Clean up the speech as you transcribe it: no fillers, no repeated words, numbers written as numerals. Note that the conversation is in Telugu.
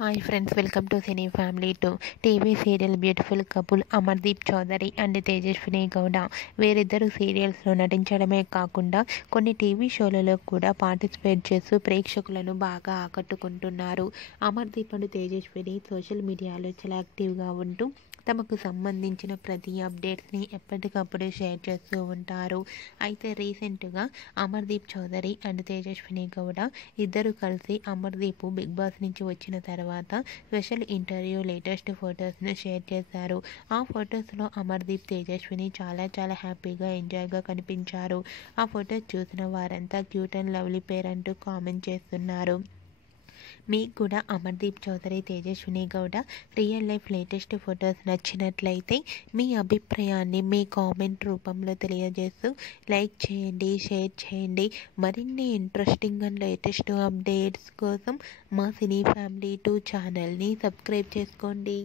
Hi friends, welcome to cine family to TV serial beautiful couple Amardeep Chowdary and Tejaswini Gowda వీరిద్దరు సీరియల్స్లో నటించడమే కాకుండా కొన్ని టీవీ షోలలో కూడా పార్టిసిపేట్ చేస్తూ ప్రేక్షకులను బాగా ఆకట్టుకుంటున్నారు. అమర్దీప్ అండ్ తేజస్విని సోషల్ మీడియాలో చాలా యాక్టివ్గా ఉంటూ తమకు సంబంధించిన ప్రతి అప్డేట్స్ని ఎప్పటికప్పుడు షేర్ చేస్తూ ఉంటారు. అయితే రీసెంట్గా అమర్దీప్ చౌదరి అండ్ తేజస్విని గౌడ ఇద్దరు కలిసి అమర్దీప్ బిగ్ బాస్ నుంచి వచ్చిన తర్వాత స్పెషల్ ఇంటర్వ్యూ లేటెస్ట్ ఫొటోస్ను షేర్ చేశారు. ఆ ఫొటోస్లో అమర్దీప్ తేజస్విని చాలా హ్యాపీగా ఎంజాయ్గా కనిపించారు. ఆ ఫొటోస్ చూసిన వారంతా క్యూట్ అండ్ లవ్లీ పేర్ అంటూ కామెంట్ చేస్తున్నారు. మీకు కూడా Amardeep Chowdary Tejaswini Gowda real life latest photos నచ్చినట్లయితే మీ అభిప్రాయాన్ని మీ కామెంట్ రూపంలో తెలియజేస్తూ లైక్ చేయండి, షేర్ చేయండి. మరిన్ని ఇంట్రెస్టింగ్ అండ్ లేటెస్ట్ అప్డేట్స్ కోసం మా సినీ ఫ్యామిలీ 2 ఛానల్ని సబ్స్క్రైబ్ చేసుకోండి.